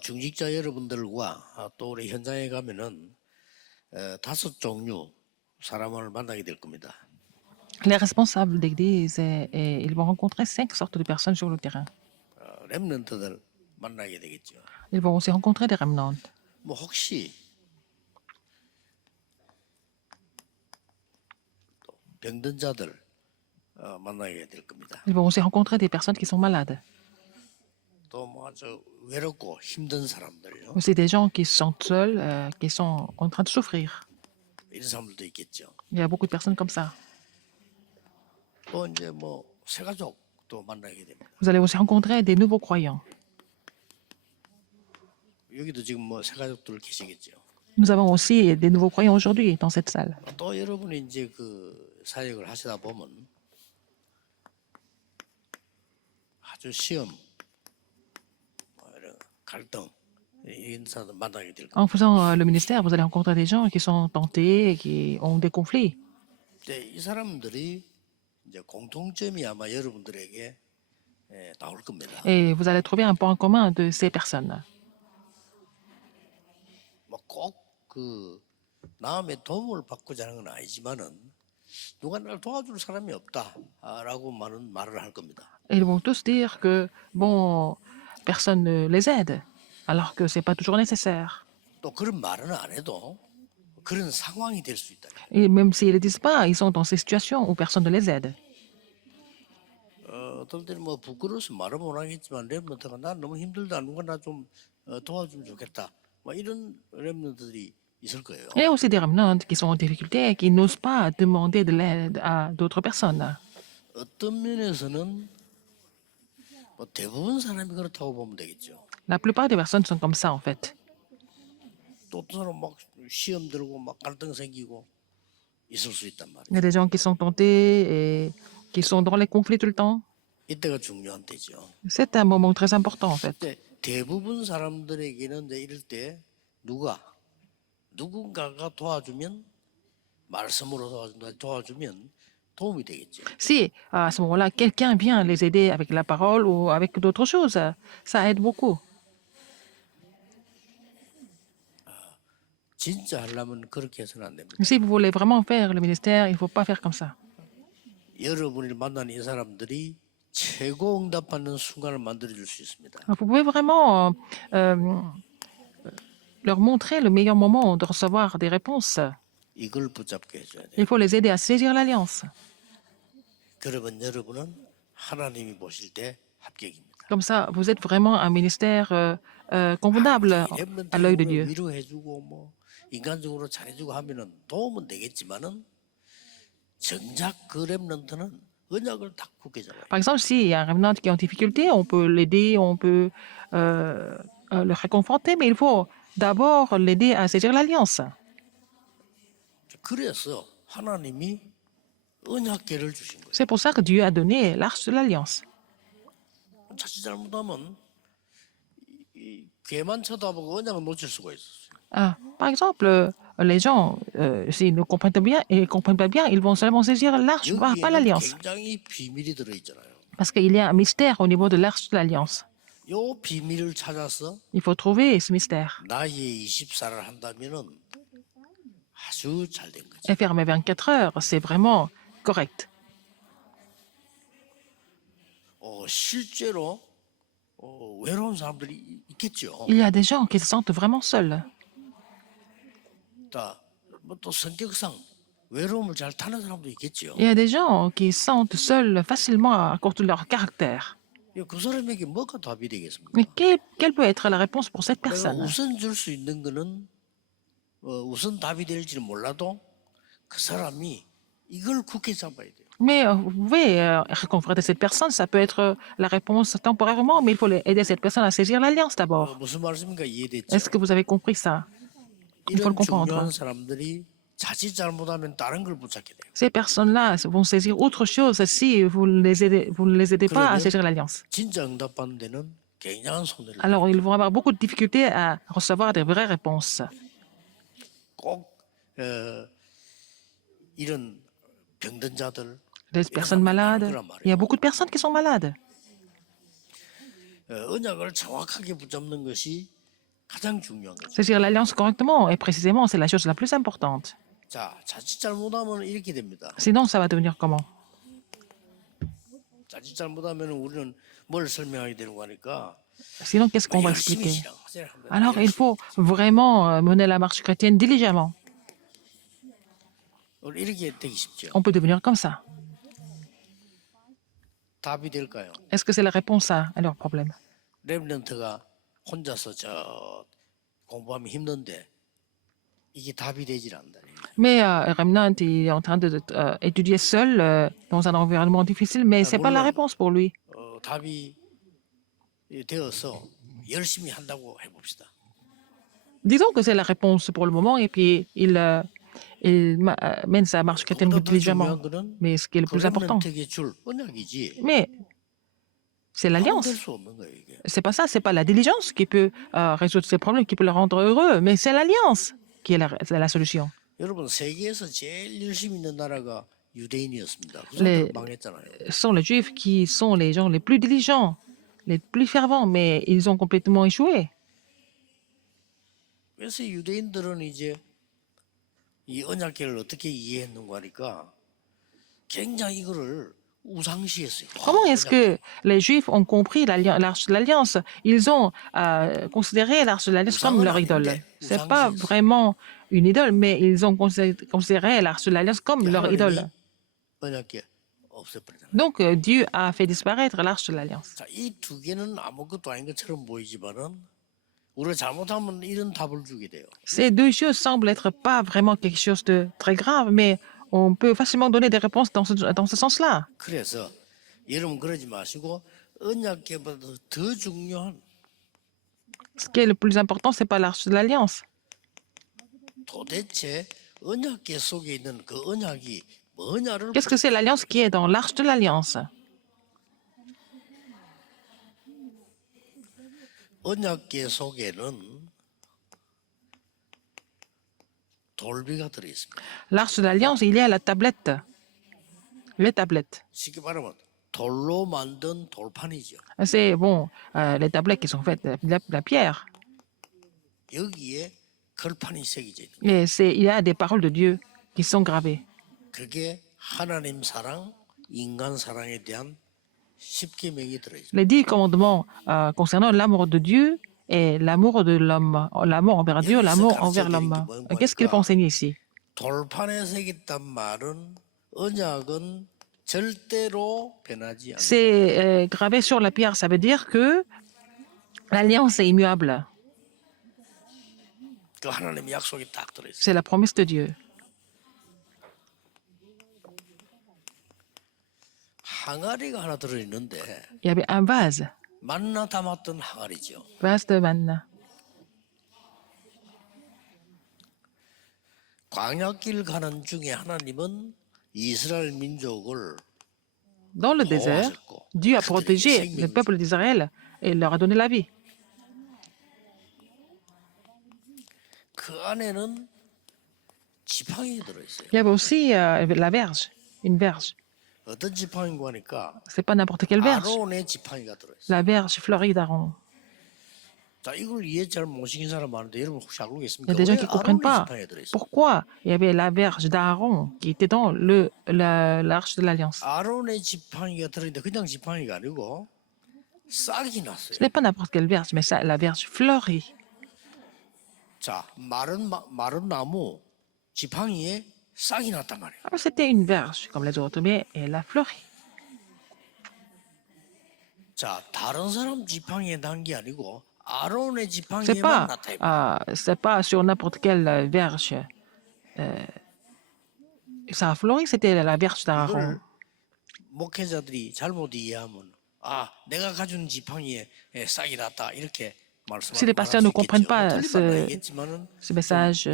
중직자 여러분들과 또 우리 현장에 가면은 다섯 종류 사람을 만나게 될 겁니다. Les responsables d'église, ils vont rencontrer 5 sortes de personnes sur le terrain. 렘넌트들 만나게 되겠죠. Ils vont aussi rencontrer des remnants. 뭐 혹시 또 병든 자들 만나게 될 겁니다. Ils vont aussi rencontrer des personnes qui sont malades. 또 뭐 아주 외롭고 힘든 사람들요. Aussi des gens qui se sentent seuls, qui sont en train de souffrir. 이런 사람들도 있겠죠. Il y a beaucoup de personnes comme ça. 또 이제 뭐 새가족도 만나게 됩니다. Vous allez aussi rencontrer des nouveaux croyants. 여기도 지금 뭐 새가족들 계시겠죠. Nous avons aussi des nouveaux croyants aujourd'hui dans cette salle. 또 여러분이 이제 그 사역을 하시다 보면 아주 시험, 뭐 이런 갈등 이런 사람들 만나게 될 겁니다. En faisant le ministère, vous allez rencontrer des gens qui sont tentés, qui ont des conflits. 근데 이 사람들이 이제 공통점이 아마 여러분들에게 나올 겁니다. Et vous allez trouver un point commun de ces personnes. 뭐 꼭 그 남의 도움을 받고자 하는 건 아니지만은 누가 날 도와줄 사람이 없다라고 말을 할 겁니다. Et ils vont tous dire que, bon, personne ne les aide, alors que ce n'est pas toujours nécessaire. 또 그런 말은 안 해도 그런 상황이 될 수 있다. Et même s'ils ne le disent pas, ils sont dans ces situations où personne ne les aide. 어떨 때는 뭐 부끄러워서 말은 못 하겠지만 랩런트가 난 너무 힘들다 누가 나 좀 도와주면 좋겠다 뭐 이런 랩런트들이 있을 거예요. Il y a aussi des remnants qui sont en difficulté et qui n'osent pas demander de l'aide à d'autres personnes. 어떤 면에서는 뭐 대부분 사람이 그렇다고 보면 되겠죠. La plupart des personnes sont comme ça, en fait. 또 어떤 사람 막 시험 들고 막 갈등 생기고 있을 수 있단 Il y 말이에요. a des gens qui sont tentés et qui sont dans les conflits tout le temps. 이때가 중요한 때죠. C'est un moment très important, en fait. 근데 대부분 사람들에게는 이제 이럴 때 누군가가 도와주면 말씀으로 도와주면 도움이 되겠죠. Si à ce moment-là, quelqu'un vient les aider avec la parole ou avec d'autres choses, ça aide beaucoup. 진짜 하려면 그렇게 해서는 안 됩니다. Si vous voulez vraiment faire le ministère, il ne faut pas faire comme ça. 여러분이 만난 이 사람들이 최고 응답받는 순간을 만들어줄 수 있습니다. Vous pouvez vraiment leur montrer le meilleur moment de recevoir des réponses. 이걸 붙잡게 해줘야 돼요. Il faut les aider à saisir l'alliance. 그러면 여러분은 하나님이 보실 때 합격입니다. Comme ça, vous êtes vraiment un ministère convenable à l'œil de Dieu. 위로해주고 뭐 인간적으로 잘해주고 하면은 도움은 되겠지만은 정작 그 렘넌트는 언약을 다 굳게 잡아요. Par exemple, s'il y a un remnant qui est en difficulté, on peut l'aider, on peut le réconforter, mais il faut d'abord l'aider à saisir l'alliance. 그래서 하나님이 언약궤를 주신 거예요. C'est pour ça que Dieu a donné l'arche de l'alliance. 자칫 잘못하면 이 궤만 쳐다보고 언약을 놓칠 수가 있었어요. Par exemple, les gens, s'ils ne comprennent pas bien, ils vont seulement saisir l'arche, pas 여기에는 l'alliance. 굉장히 비밀이 들어있잖아요. Parce qu'il y a un mystère au niveau de l'arche de l'alliance. 요 비밀을 찾아서 Il faut trouver ce mystère. 나의 24를 한다면은 아주 잘 된 거죠. Et fermer 24 heures, c'est vraiment correct. 실제로 외로운 사람들이 있겠죠. Il y a des gens qui se sentent vraiment seuls. 또 성격상 외로움을 잘 타는 사람도 있겠죠. Il y a des gens qui se sentent seuls facilement à cause de leur caractère. 그 사람에게 뭐가 답이 되겠습니까? Mais quelle peut être la réponse pour cette 내가 personne? 우선 줄 수 있는 거는 우선 답이 될지는 몰라도 그 사람이 이걸 굳게 잡아야 돼요. Mais vous pouvez réconforter cette personne, ça peut être la réponse temporairement, mais il faut aider cette personne à saisir l'alliance d'abord. 무슨 말씀인가 이해됐죠? Est-ce que vous avez compris ça? Il faut le 이런 comprendre. 중요한 사람들이 자칫 잘못하면 다른 걸 붙잡게 돼요. Ces personnes-là vont saisir autre chose si vous ne les aidez pas à saisir l'alliance. 진짜 응답받는 데는 굉장한 손해를 Alors, ils vont avoir beaucoup de difficultés à recevoir des vraies réponses. 꼭 이런 병든 자들 Les personnes malades, il y a beaucoup de personnes qui sont malades. 언약을 정확하게 붙잡는 것이 가장 중요한 거죠. Saisir l'alliance correctement, et précisément, c'est la chose la plus importante. 자, 자칫 잘못하면 이렇게 됩니다. Sinon, ça va devenir comment? 자칫 잘못하면 우리는 뭘 설명하게 되는 거니까 Sinon, qu'est-ce qu'on va 열심히 expliquer? 신앙하세요. Alors, il faut vraiment mener la marche chrétienne diligemment. 이렇게 되기 쉽죠. On peut devenir comme ça. 답이 될까요? Est-ce que c'est la réponse à leur problème? 렘넌트가 혼자서 저 공부하면 힘든데 이게 답이 되질 않는다. Mais Remnant est en train d'étudier seul dans un environnement difficile, mais ce n'est pas la réponse pour lui. 답이 되어서 열심히 한다고 해봅시다. Disons que c'est la réponse pour le moment, et puis il mène sa marche chrétienne 그보다 더 diligemment. 중요한 거는 Mais ce qui est le 그 plus important, 렘넌트에게 줄 언약이지. mais c'est 될 l'alliance. 수 없는 거예요 이게. C'est pas ça, c'est pas la diligence qui peut résoudre ces problèmes, qui peut le rendre heureux, mais c'est l'alliance qui est la solution. 여러분 세계에서 제일 열심히 있는 나라가 유대인이었습니다. 그 Les- 사람들 망했잖아요. Ce sont les Juifs qui sont les gens les plus diligents, les plus fervents, mais ils ont complètement échoué. 그래서 유대인들은 이제 이 언약계를 어떻게 이해했는가 하니까 굉장히 이거를 우상시했어요. Comment est-ce que les Juifs ont compris l'Arche de l'Alliance? Ils ont considéré l'Arche de l'Alliance comme leur idole. C'est pas vraiment une idole, mais ils ont considéré l'Arche de l'Alliance comme leur idole. 언약계 없애버리잖아요. Donc Dieu a fait disparaître l'Arche de l'Alliance. 자, 이 두 개는 아무것도 아닌 것처럼 보이지만은 우리가 잘못하면 이런 답을 주게 돼요. Ces deux choses semblent être pas vraiment quelque chose de très grave, mais on peut facilement donner des réponses dans ce sens-là. 그래서 여러분 그러지 마시고 언약계보다 더 중요한 Ce qui est le plus important, c'est pas l'Arche de l'Alliance. 도대체 언약계 속에 있는 그 언약이 뭐냐를 Qu'est-ce que c'est l'Alliance qui est dans l'Arche de l'Alliance? 언약계 속에는 돌비가 들어 있습니다. L'Arche de l'Alliance, il y a la tablette. Les tablettes. 쉽게 말하면 돌로 만든 돌판이죠. C'est bon, les tablettes qui sont faites de la pierre. 여기에 걸판이 새겨져 있는. Et il y a des paroles de Dieu qui sont gravées. 그게 하나님 사랑, 인간 사랑에 대한 10계명이 들어 있습니다. Les 10 commandements concernant l'amour de Dieu et l'amour de l'homme, l'amour envers Dieu, l'amour envers l'homme. Qu'est-ce qu'il faut enseigner ici? 돌판에 새겼단 말은 언약은 절대로 변하지 않는다. C'est gravé sur la pierre, ça veut dire que l'alliance est immuable. 그 하나님의 약속이 딱 들어 있어요. C'est la promesse de Dieu. 항아리가 하나 들어 있는데 Il y avait un vase, 만나 담았던 항아리죠. vase de manne. 광야길 가는 중에 하나님은 이스라엘 민족을 Dans le désert, Dieu a protégé le peuple d'Israël et leur a donné la vie. 그 안에는 지팡이 들어 있어요. Il y avait aussi la verge, une verge. 어떤 지팡이고 하니까 C'est pas n'importe quelle verge. 아론의 지팡이가 들어 있어요. La verge fleurie d'Aaron. 자, 이걸 이해 잘 못시킨 사람 많은데 여러분 혹시 알고 Il y 계십니까? a des gens 왜 qui ne comprennent 아론의 pas 지팡이가 들어 있어요? pourquoi il y avait la verge d'Aaron qui était dans l'arche de l'Alliance. 아론의 지팡이가 들어있는데 그냥 지팡이가 아니고 싹이 났어요. Ce n'est pas n'importe quelle verge, mais ça, la verge fleurie. 자, 마른 나무 지팡이에 싹이 났단 말이에요. Alors, c'était une verge comme les autres, mais elle a fleuri. 자, 다른 사람 지팡이에 난 게 아니고 아론의 C'est 지팡이에만 났다. 이 말이에요. c'est pas sur n'importe quelle verge. Ça a fleuri, c'était la verge d'Aaron. 이걸 목회자들이 잘못 이해하면 아, 내가 가진 지팡이에 싹이 났다 이렇게 Si les pasteurs ne comprennent pas ce message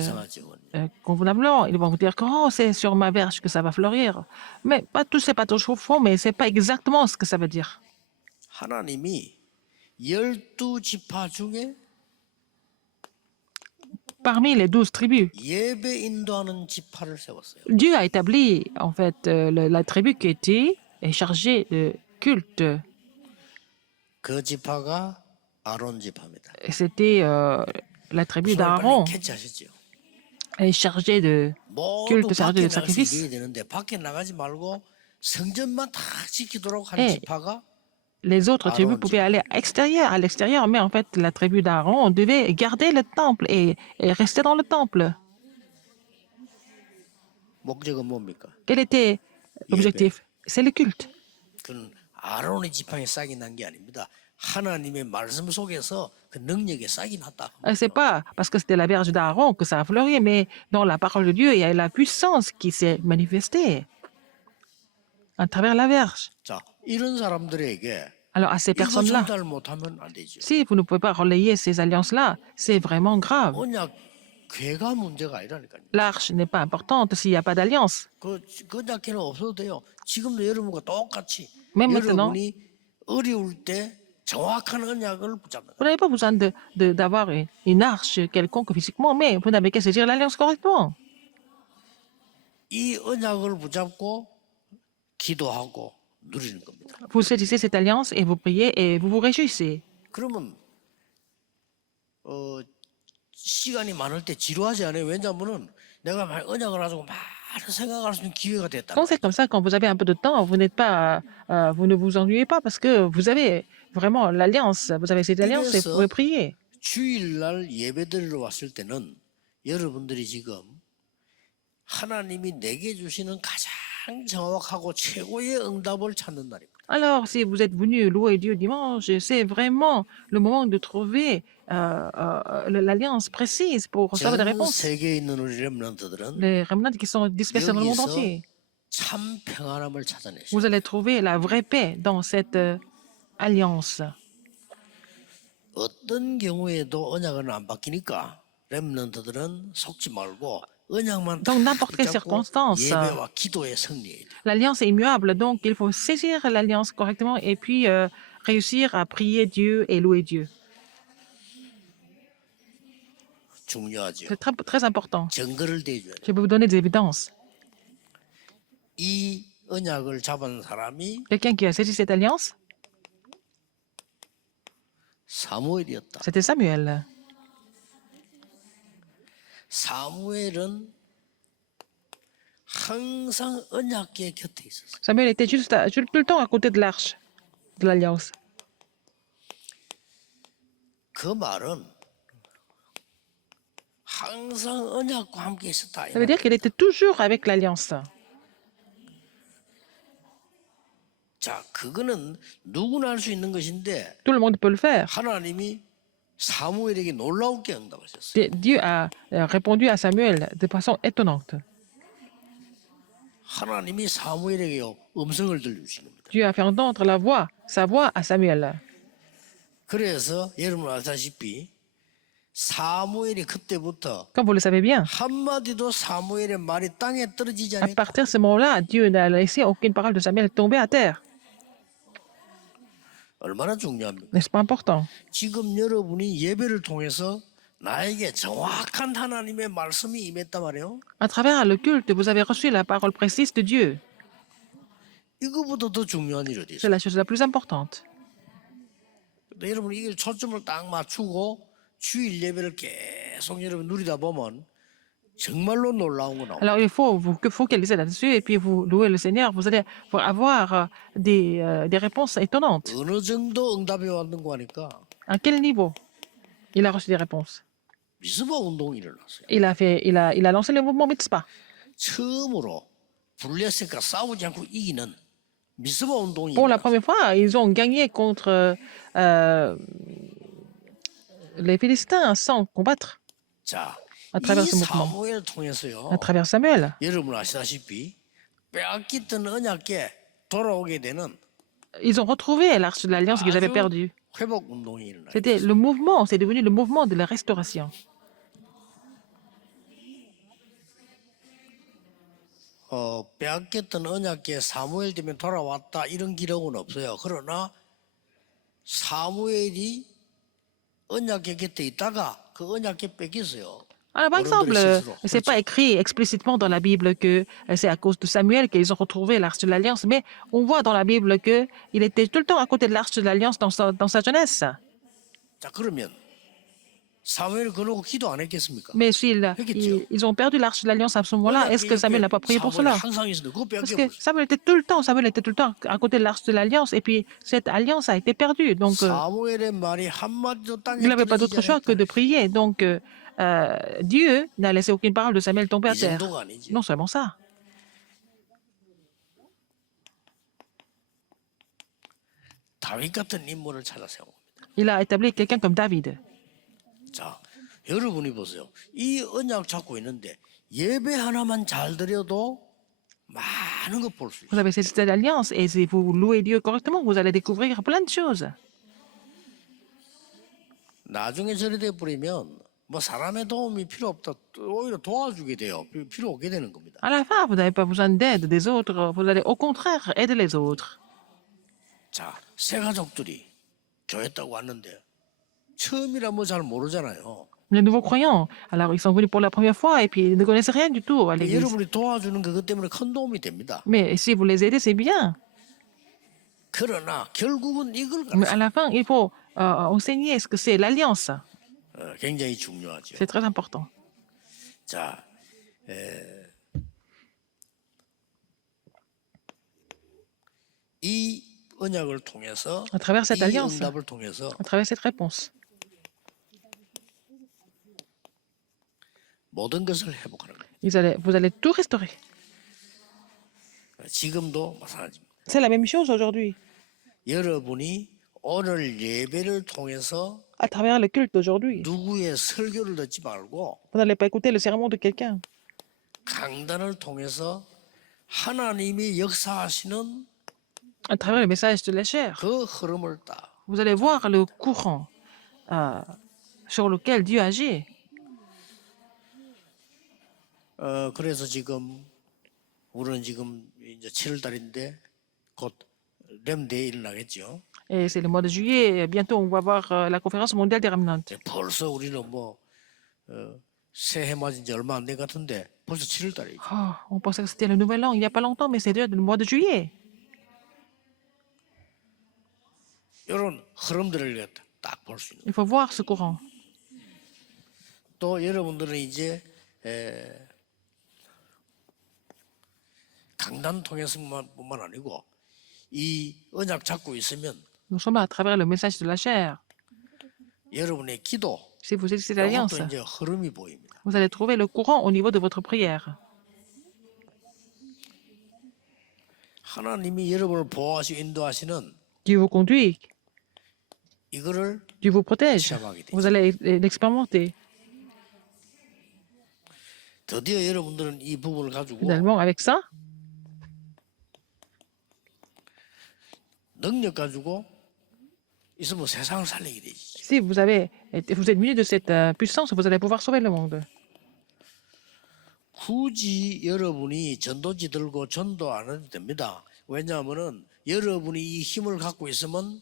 convenablement, ils vont vous dire que oh, c'est sur ma verge que ça va fleurir. Mais pas tout, c'est pas toujours faux, mais c'est pas exactement ce que ça veut dire. 하나님이 12지파 중에 Parmi les 12 tribus, 예배 인도하는 지파를 세웠어요. Dieu a établi en fait la tribu qui était chargée de culte. 그 지파가 아론 지파입니다. C'était la tribu 손을 빨리 d'Aaron, 캐치하셨죠. est chargée de 모두 culte, chargée 밖에 de 나가서 sacrifice. 일해야 되는데 밖에 나가지 말고 성전만 다 지키도록 한 Et 지파가 les autres tribus 아론 pouvaient 지파. aller à l'extérieur, mais en fait, la tribu d'Aaron devait garder le temple et rester dans le temple. 목적은 뭡니까? Quel était 예배. l'objectif? C'est le culte. 그건 아론의 지팡이 싹이 난 게 아닙니다. 하나님의 말씀 속에서 그 능력에 싹이 났다. C'est pas parce que c'était la verge d'Aaron que ça a fleuri, mais dans la parole de Dieu, il y a la puissance qui s'est manifestée à travers la verge. 자, 이런 사람들에게 Alors, à ces 이거 personnes-là, 전달 못하면 안 되죠. si vous ne pouvez pas relayer ces alliances-là, c'est vraiment grave. 언약 괴가 문제가 아니라니까요. L'arche n'est pas importante s'il n'y a pas d'alliance. 그 언약궤는 없어도 돼요. 지금도 여러분과 똑같이 Même maintenant, 여러분이 어려울 때 정확한 언약을 붙잡는 vous n'avez pas besoin d'avoir une arche quelconque physiquement, mais vous n'avez qu'à saisir l'alliance correctement. 이 언약을 붙잡고 기도하고 누리는 겁니다. Vous saisissez cette alliance et vous priez et vous vous réjouissez. 그러면 시간이 많을 때 지루하지 않아요. 왜냐하면은 내가 언약을 가지고 많은 생각할 수 있는 기회가 됐다. Quand c'est comme ça, quand vous avez un peu de temps, vous n'êtes pas, vous ne vous ennuyez pas parce que vous avez vraiment l'alliance. Vous avez cette alliance et vous pouvez prier. 주일날 예배드리러 왔을 때는 여러분들이 지금 하나님이 내게 주시는 가장 정확하고 최고의 응답을 찾는 날입니다. Alors, si vous êtes venu louer Dieu dimanche, c'est vraiment le moment de trouver l'alliance précise pour recevoir des 전 réponses. 세계에 있는 우리 렘넌트들은 Les remnants qui sont dispersés dans le monde 여기서 entier. 참 평안함을 찾아내시죠. Vous allez trouver la vraie paix dans cette alliance. 어떤 경우에도 언약은 안 바뀌니까 렘넌트들은 속지 말고 언약만 Donc, n'importe quelle 붙잡고 circonstance, 예배와 기도에 승리해야 돼. l'alliance est immuable, donc il faut saisir l'alliance correctement et puis réussir à prier Dieu et louer Dieu. 중요하죠. C'est très, très important. 증거를 대줘야 돼. Je vais vous donner des évidences. 이 언약을 잡은 사람이 Quelqu'un qui a saisi cette alliance, 사무엘이었다. c'était Samuel. 사무엘은 항상 언약궤 곁에 있었어. Samuel était tout le temps à côté de l'arche de l'alliance. 그 말은 항상 언약과 함께 있었다. Ça veut dire qu'il était toujours avec l'alliance. 자, 그거는 누구나 할 수 있는 것인데 Tout le monde peut le faire. 하나님이 사무엘에게 놀라우게 응답하셨어요. Dieu a répondu à Samuel de façon étonnante. 하나님이 사무엘에게 음성을 들려주신 겁니다. Dieu a fait entendre sa voix à Samuel. 그래서 여러분 아시다시피 사무엘이 그때부터 Comme vous le savez bien, 한마디도 사무엘의 말이 땅에 떨어지지 à 않았다. partir de ce moment-là, Dieu n'a laissé aucune parole de Samuel tomber à terre. 얼마나 중요합니까? N'est-ce pas important? 지금 여러분이 예배를 통해서 나에게 정확한 하나님의 말씀이 임했단 말이에요. À travers le culte, vous avez reçu la parole précise de Dieu. 이거보다 더 중요한 일이 어디 C'est 있어요? la chose la plus importante. 근데 여러분 이게 초점을 딱 맞추고 주일 예배를 계속 여러분 누리다 보면 정말로 놀라운 거 나옵니다. Alors, il faut vous focaliser là-dessus et puis vous louer le Seigneur. Vous allez avoir des réponses étonnantes. 어느 정도 응답이 왔는고 하니까 À quel niveau il a reçu des réponses? 미스바 운동이 일어났어요. Il a lancé le mouvement Mitzpah. 처음으로 블레셋과 싸우지 않고 이기는 미스바 운동이 Pour la 일어났어요. première fois, ils ont gagné contre les Philistins sans combattre 자, à travers 이 ce mouvement, 사무엘을 통해서요. à travers Samuel. 여러분 아시다시피 빼앗겼던 언약궤 돌아오게 되는 Ils ont retrouvé l'arche de l'alliance qu'ils avaient 아주 perdue. 회복 운동이 일어나요. C'était le mouvement, c'est devenu le mouvement de la restauration. 빼앗겼던 언약궤 사무엘 되면 돌아왔다 이런 기록은 없어요. 그러나 사무엘이 언약궤 곁에 있다가 그 언약궤 뺏겼어요. Alors, par exemple, 어른들의 실수로. ce n'est pas 그렇죠. écrit explicitement dans la Bible que c'est à cause de Samuel qu'ils ont retrouvé l'Arche de l'Alliance, mais on voit dans la Bible qu'il était tout le temps à côté de l'Arche de l'Alliance dans sa jeunesse. 자, 그러면 사무엘 그러고 기도 안 했겠습니까? Mais 했겠죠. ils ont perdu l'Arche de l'Alliance à ce moment-là, est-ce 언약궤 que Samuel 옆에 n'a pas prié pour 사무엘이 cela? 항상 있었는데 그거 Parce que 뺏겨버렸어요. Samuel était tout le temps à côté de l'Arche de l'Alliance, et puis cette alliance a été perdue. Donc, 사무엘의 말이 한마디도 il 땅에 n'avait pas 떨어지지 d'autre choix que 않았다. de prier. Donc, Dieu n'a laissé aucune parole de Samuel tomber à 이 terre. 정도가 아니지. Non seulement ça. 다윗 같은 인물을 찾아 세웁니다. Il a établi quelqu'un comme David. 자, 여러분이 보세요. 이 언약 잡고 있는데 예배 하나만 잘 드려도 많은 것 볼 수 Vous 있어요. avez cette alliance, et si vous louez Dieu correctement, vous allez découvrir plein de choses. 나중에 저리 돼 버리면 뭐 사람의 도움이 필요 없다. 오히려 도와주게 돼요. 필요 없게 되는 겁니다. À la fin, vous n'avez pas besoin d'aide des autres. Vous allez au contraire aider les autres. 자, 새 가족들이 교회 있다고 왔는데 처음이라 뭐 잘 모르잖아요. Les nouveaux croyants, alors ils sont venus pour la première fois et puis ils ne connaissent rien du tout à l'église. 여러분이 도와주는 그것 때문에 큰 도움이 됩니다. Mais si vous les aidez, c'est bien. 그러나 결국은 이걸 Mais à 가르쳐 la fin, il faut enseigner ce que c'est l'alliance. 굉장히 중요하죠. C'est très important. 자, 이 언약을 통해서 À travers cette 이 alliance, 응답을 통해서 à travers cette réponse, 모든 것을 회복하는 거예요. vous allez tout restaurer. 지금도 마찬가지입니다. C'est la même chose aujourd'hui. 여러분이 오늘 예배를 통해서 À travers le culte d'aujourd'hui, 누구의 설교를 듣지 말고 vous n'allez pas écouter le sermon de quelqu'un. 강단을 통해서 하나님이 역사하시는 À travers le message de la chair, 그 흐름을 딱. vous allez voir le courant sur lequel Dieu agit. 그래서 지금 우리는 지금 이제 7월 달인데 곧 렘데이 일어나겠죠. Et c'est le mois de juillet. Bientôt, on va voir la conférence mondiale des remnants. 벌써 우리는 뭐 새해 맞은 지 얼마 안 된 것 같은데 벌써 7월 달이죠. Oh, on pensait que c'était le nouvel an il n'y a pas longtemps, mais c'est déjà le mois de juillet. 이런 흐름들을 딱 볼 수 있는. Il faut voir ce courant. 또 여러분들은 이제 강단 통해서뿐만 아니고 이 언약 잡고 있으면 Nous sommes là à travers le message de la chair. 여러분의 기도 Si vous êtes cette alliance, 이것도 이제 흐름이 보입니다. vous allez trouver le courant au niveau de votre prière. 하나님이 여러분을 보호하시고 인도하시는 Dieu vous conduit, 이거를 Dieu vous protège. 체험하게 되죠. Vous allez l'expérimenter. 드디어 여러분들은 이 부분을 가지고 Finalement, avec ça, 능력 가지고 있으면 세상을 살리게 되지. si vous êtes muni de cette puissance, vous allez pouvoir sauver le monde. 굳이 여러분이 전도지 들고 전도 안 해도 됩니다. 왜냐하면은 여러분이 이 힘을 갖고 있으면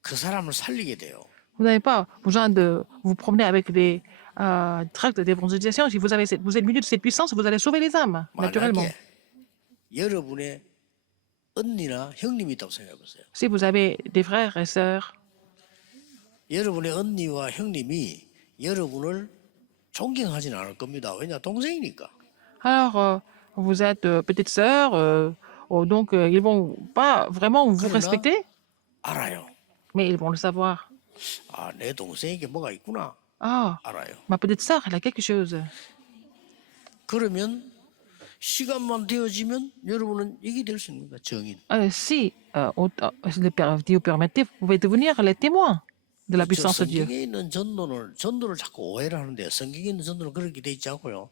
그 사람을 살리게 돼요. Vous n'avez pas besoin de vous promener avec des tracts d'évangélisation. Si vous êtes muni de cette puissance, vous allez sauver les âmes, naturellement. 만약에 여러분의 언니나 형님이 있다고 생각해 보세요. Si vous avez des frères et sœurs, 여러분의 언니와 형님이 여러분을 존경하지는 않을 겁니다. 왜냐 동생이니까. alors vous êtes petite sœur, donc ils vont pas vraiment vous 그러나 respecter, 알아요. mais ils vont le savoir. 아, 내 동생에게 뭐가 있구나. Ah, 알아요. ma petite sœur, elle a quelque chose. 그러면 시간만 되어지면 여러분은 이게 될 수 있는 거야. 정인. Si Dieu permettait, vous pouvez devenir les témoins de la puissance de Dieu. 성경에 있는 전도를 자꾸 오해를 하는데 성경에 있는 전도는 그렇게 돼 있지 않고요.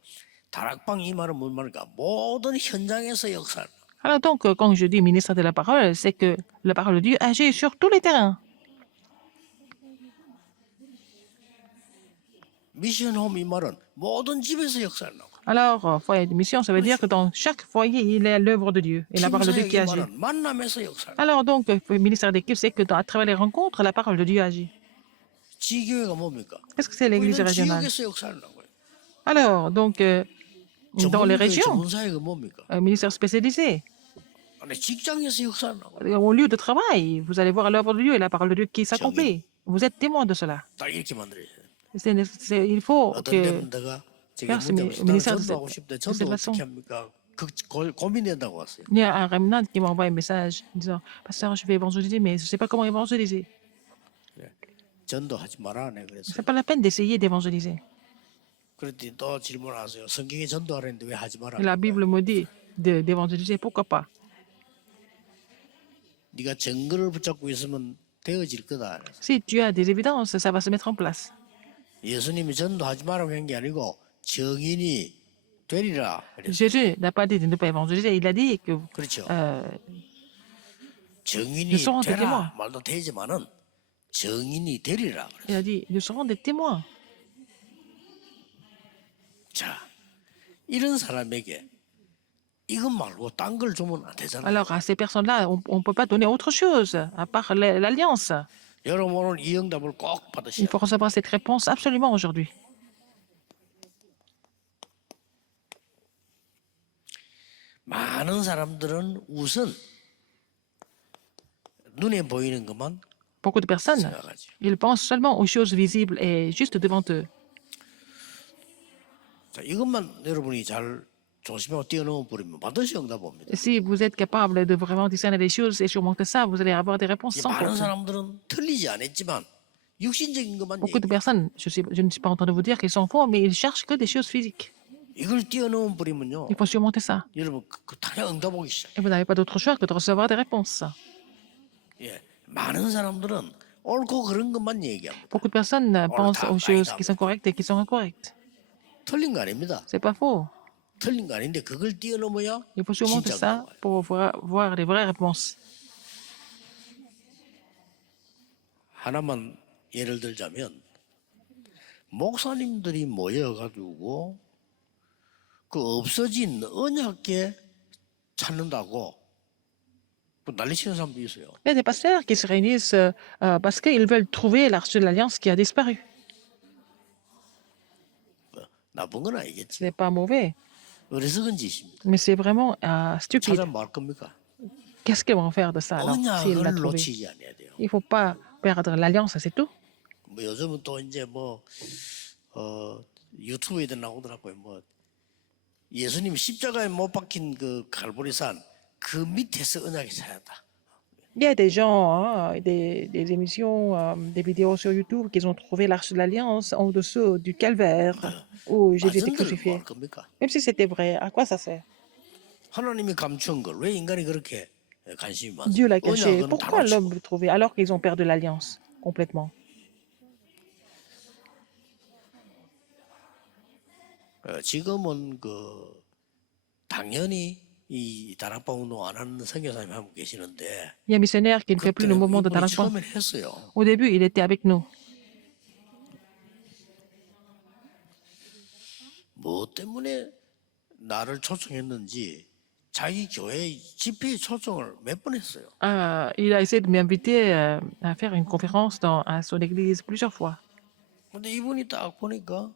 다락방 이 말은 뭔 말일까? 모든 현장에서 역사를. Alors donc, quand je dis ministre de la parole, c'est que la parole de Dieu agit sur tous les terrains. 미션홈 이 말은 모든 집에서 역사를 나고. Alors, foyer de mission, ça veut dire que dans chaque foyer, il est l'œuvre de Dieu et la parole de Dieu 팀사역 qui 이 agit. 말은 만남에서 역사를. Alors donc, le ministère d'équipe, c'est que à travers les rencontres, la parole de Dieu agit. 지교회가 뭡니까? Qu'est-ce que c'est l'église 우리는 régionale? 지역에서 역사를 나고요. Alors, donc, dans les 전문가의 régions, 전문사회가 뭡니까? ministères spécialisés, 아니, 직장에서 역사를 나고 au lieu de travail, vous allez voir l'œuvre de Dieu et la parole de Dieu qui 정인 s'accomplit. Vous êtes témoin de cela. 딱 이렇게 만들어야 돼. Il faut 어떤 que 데는 내가 저게 faire ce 문제 없이 나는 ministère 전도하고 싶대. de cette 전도 façon. 어떻게 합니까? 고민된다고 왔어요. Il y a un remnant qui m'envoie un message disant, Pasteur, je vais évangéliser, mais je ne sais pas comment évangéliser. 전도하지 마라 네 Ce 그랬어요. n'est pas la peine d'essayer d'évangéliser. 그랬더니 또 질문하세요. 성경에 전도하라는데 왜 하지 마라? Et la Bible me dit d'évangéliser, pourquoi pas? 네가 증거를 붙잡고 있으면 되어질 거다. 그래서 Si tu as des évidences, ça va se mettre en place. 예수님이 전도하지 마라고 한 게 아니고 증인이 되리라. 그랬어요. Jésus n'a pas dit de ne pas évangéliser, il a dit que 그렇죠. nous 증인이 serons des témoins. 되라 말도 되지만은 증인이 되리라. 그랬어요. Il a dit, nous serons des témoins. 자, 이런 사람에게 이것 말고 딴 걸 주면 안 되잖아요. Alors, à ces personnes-là, on ne peut pas donner autre chose à part l'alliance. 여러분 오늘 이 응답을 꼭 Il 받으셔야 faut recevoir cette réponse absolument aujourd'hui. 많은 사람들은 우선 눈에 보이는 것만 Beaucoup de personnes, 생각하죠. ils pensent seulement aux choses visibles et juste devant eux. 자, 이것만 여러분이 잘 조심하고 뛰어넘어 버리면 반드시 응답 옵니다. Et si vous êtes capable de vraiment discerner les choses et surmonter ça, vous allez avoir des réponses 이제 sans 많은 faute. 사람들은 틀리지 않았지만 육신적인 것만 Beaucoup de 얘기해요. personnes, je ne suis pas en train de vous dire qu'ils sont faux, mais ils cherchent que des choses physiques. 이걸 뛰어넘어 버리면요, Il faut surmonter ça. 여러분 당장 응답 오기 시작. Et vous n'avez pas d'autre choix que de recevoir des réponses. 예, 많은 사람들은 옳고 그런 것만 얘기합니다. Beaucoup de personnes pensent aux choses qui sont correctes et qui sont incorrectes. 틀린 거 아닙니다. C'est pas faux. 틀린 거 아닌데 그걸 뛰어넘어야 Il faut surmonter 진짜 ça 응답 와요. pour voir les vraies réponses. 하나만 예를 들자면 목사님들이 모여가지고 그 없어진 언약계 찾는다고 또 난리치는 사람도 있어요. Il y a des pasteurs qui se réunissent parce qu'ils veulent trouver l'arche de l'alliance qui a disparu. 나쁜 건 아니겠지. Ce n'est pas mauvais, 어리석은 짓입니다. mais c'est vraiment stupide. 찾아 뭐 할 겁니까? Qu'est-ce qu'ils vont faire de ça alors s'ils 언약을 l'ont trouvé? 놓치지 않아야 돼요. Il ne faut pas perdre l'alliance, c'est tout. 뭐 요즘은 또 이제 유튜브에도 나오더라고요. 예수님 십자가에 못 박힌 그 갈보리산 그 밑에서 언약이 찾았다. Il y a des gens, des émissions, des vidéos sur YouTube qui ont trouvé l'arche de l'alliance en dessous du calvaire où Jésus était 맞은들 뭐 crucifié. 할 겁니까? Même si c'était vrai, à quoi ça sert? 하나님이 감추은 걸 왜 인간이 그렇게 관심이 많아요? Dieu l'a caché. 언약은 다 Pourquoi 놓치고. l'homme le trouvait alors qu'ils ont perdu l'alliance complètement? 지금은 당연히 이 다락방 운동 안 하는 선교사님 한 분 계시는데 Il y a un missionnaire qui ne fait plus le 그때는 mouvement de 이분이 Darakwa. 처음에 했어요. Au début, il était avec nous. 뭐 때문에 나를 초청했는지 자기 교회 집회에 초청을 몇 번 했어요. Il a essayé de m'inviter à faire une conférence à son église plusieurs fois. 근데 이분이 딱 보니까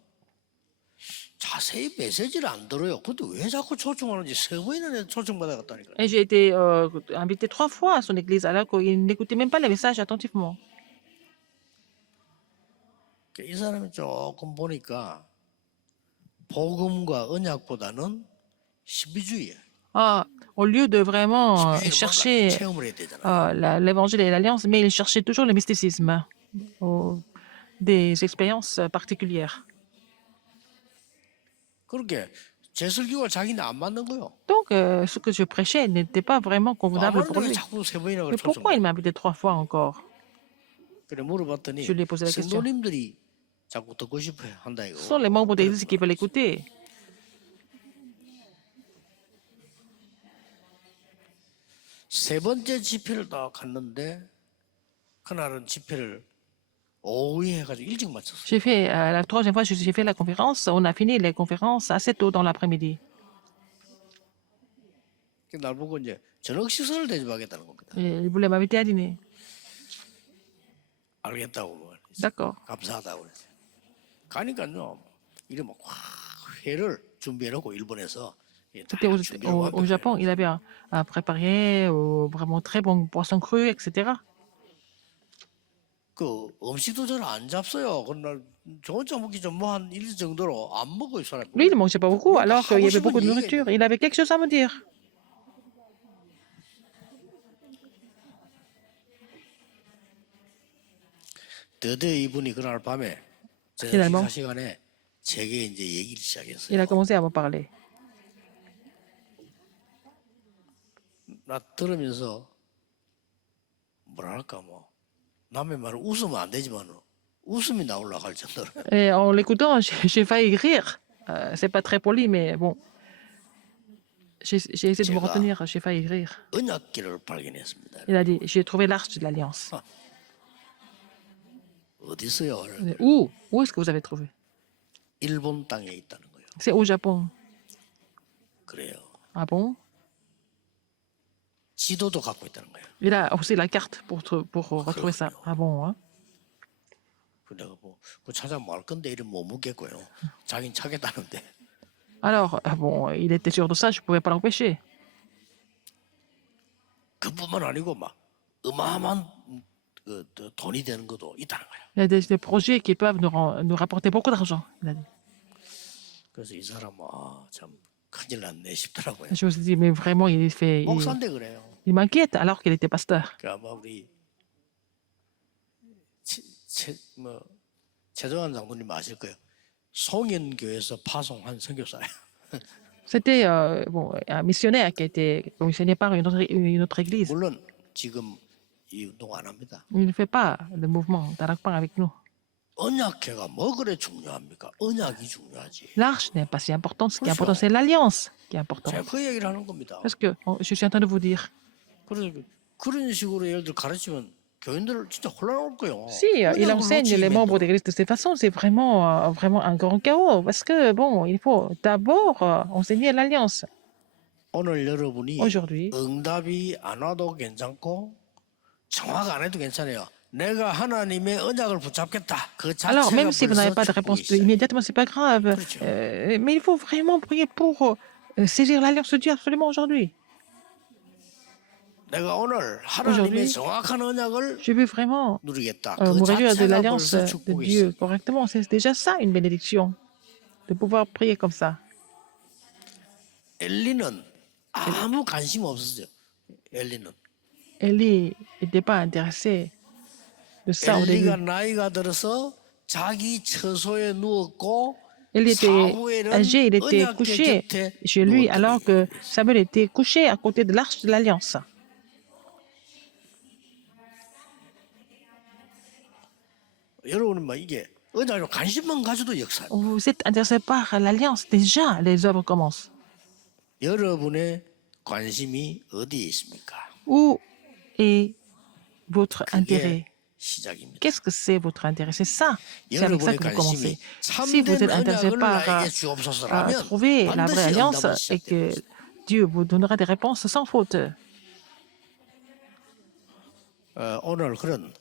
자세히 메시지를 안 들어요. 근데 왜 자꾸 초청하는지 세 번이나 초청받아 갔다니까요. Et j'ai été invité 3 fois à son église alors qu'il n'écoutait même pas les messages attentivement. 이 사람이 조금 보니까 복음과 언약보다는 신비주의예요. Au lieu de vraiment 신비주의는 chercher 뭔가 체험을 해야 되잖아요. l'évangile et l'alliance, mais il cherchait toujours le mysticisme, des expériences particulières. 그렇게 제 설교가 자기는 안 맞는 거요. Donc, ce que je prêchais n'était pas vraiment convenable pour 왜 lui. 자꾸 세 번이나 Mais pourquoi il m'a invité 3 fois encore? 그래 물어봤더니 Je lui ai posé la question. 성도님들이 자꾸 듣고 싶어 한다 이거. Ce sont les membres de l'église qui veulent écouter. 세 번째 집회를 딱 갔는데 그날은 집회를 오후에 해가지고 일찍 마쳤어. J'ai fait, la 3e fois, j'ai fait la conférence. On a fini les conférences assez tôt dans l'après-midi. 날 보고 이제 저녁 식사를 대접하겠다는 겁니다. Et il voulait m'inviter à dîner. 알겠다고 뭐 D'accord. 감사하다고 그랬어요. 가니까요 일이 막 확 회를 준비해 놓고 일본에서 다 C'était 준비를 au 완벽하게 Japon, il avait préparé vraiment très bon poisson cru, etc. 그 음식도 잘 안 잡어요. 그날 저 혼자 먹기 좀 뭐 한 일 정도로 안 먹어요, 사람이. Lui, il ne mangeait pas beaucoup, 뭔가 alors qu'il 하고 y avait 싶은 beaucoup de 얘기가 nourriture. 있는 Il avait quelque chose à me dire. 드디어 이분이 그날 밤에 저녁 Finalement, 식사 시간에 제게 이제 얘기를 시작했어요. il a commencé à me parler. 나 들으면서 뭐랄까 뭐 남의 말을 웃으면 안 되지만 웃음이 나오려고 할 정도로 Et en l'écoutant, j'ai failli rire. C'est pas très poli, mais bon, j'ai essayé de me 제가 retenir. J'ai failli rire. 언약궤를 발견했습니다. Il a dit, j'ai trouvé l'arche de l'Alliance. 어디 있어요? Où? Où est-ce que vous avez trouvé? 일본 땅에 있다는 거예요. C'est au Japon. 그래요. Ah bon? 지도도 갖고 있다는 거예요. Il a aussi la carte pour retrouver ça. Ah bon, hein? 그 내가 뭐 그거 찾아면 알 건데 이름 못 묻겠고요. 자긴 찾겠다는데 Alors, bon, il était sûr de ça, je ne pouvais pas l'empêcher. 그뿐만 아니고 막 어마어마한 돈이 되는 것도 있다는 거예요. Il y a des projets qui peuvent nous rapporter beaucoup d'argent. Il a dit. 그래서 이 사람은 참 큰일 났네 싶더라고요. Je me suis dit, mais vraiment, 목사인데 그래요. il m'inquiète alors qu'il était pasteur. 그 아마 우리 최정환 장로님 아실 거예요. 송현교에서 파송한 선교사예요. C'était bon, un missionnaire qui a été commissionné par une autre église. 물론 지금 이 운동 안 합니다. Il ne fait pas le mouvement d'Arakpan avec nous. 언약회가 뭐 그래 중요합니까? 언약이 중요하지. L'arche n'est pas si importante. Ce qui est Bien sûr. important, c'est l'alliance qui est importante. 제가 그 얘기를 하는 겁니다. Parce que je suis en train de vous dire, 그래서 그런 식으로 예를 들어 가르치면 교인들 진짜 혼란할 거예요. si il enseigne les membres de l'église de cette façon, c'est vraiment un grand chaos. Parce que, bon, il faut d'abord enseigner l'alliance. 오늘 여러분이 Aujourd'hui, 응답이 안 와도 괜찮고 정확 안 해도 괜찮아요. 내가 하나님의 언약을 붙잡겠다. 그 alors 자체가 même si vous n'avez 벌써 pas de réponse 축복이 있어요. immédiatement, c'est pas grave. 그렇죠. Mais il faut vraiment prier pour saisir l'alliance de Dieu absolument aujourd'hui. 내가 오늘 하나님의 Aujourd'hui, 정확한 언약을 je veux vraiment 누리겠다. me 그 réjouir de 자체가 l'alliance 벌써 de 축복이 Dieu 있어요. correctement. C'est déjà ça, une bénédiction, de pouvoir prier comme ça. 엘리는 아무 관심 없었어요. 엘리는. Élie n'était pas intéressé de ça au début. 엘리가 나이가 들어서 자기 처소에 누웠고 Il était 사무엘은 âgé, il était 언약궤 couché 곁에 chez lui, alors 누웠더니 que Samuel était couché à côté de l'arche de l'Alliance. 여러분은 막 이게 언약에 관심만 가져도 역사예요. Vous êtes intéressé par l'Alliance, déjà les œuvres commencent. 여러분의 관심이 어디에 있습니까? Où est votre intérêt? 그게 시작입니다. Qu'est-ce que c'est votre intérêt? C'est ça. C'est avec ça 여러분의 que vous 관심이 commencez. Si vous 참된 êtes intéressé 언약을 par 나에게 주옵소서라면 trouver la vraie 반드시 alliance 응답은 et que 시작됩니다. Dieu vous donnera des réponses sans faute. 오늘 그런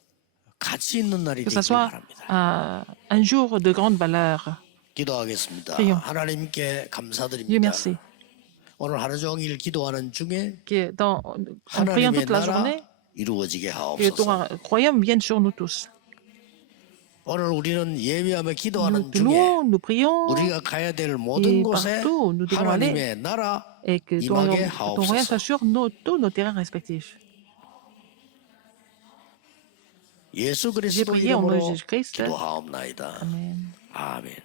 가치 있는 날이 Que 되길 ce soit 바랍니다. un jour de grande valeur. 기도하겠습니다. prions. 하나님께 Dieu 감사드립니다. merci. 오늘 하루 종일 기도하는 중에 Que en priant 하나님의 toute la 나라 journée, 이루어지게 que 하옵소서. ton royaume vienne sur nous tous. 오늘 우리는 예배하며 Nous 기도하는 te 중에 louons, nous prions, 우리가 가야 될 et 모든 곳에 partout nous devons aller, 하나님의 나라 et que ton 임하게 royaume soit 하옵소서. sur tous nos terrains respectifs. 예수 J'ai 그리스도 prié au nom de 이름으로 Jésus-Christ. 기도하옵나이다. Amen. 아멘.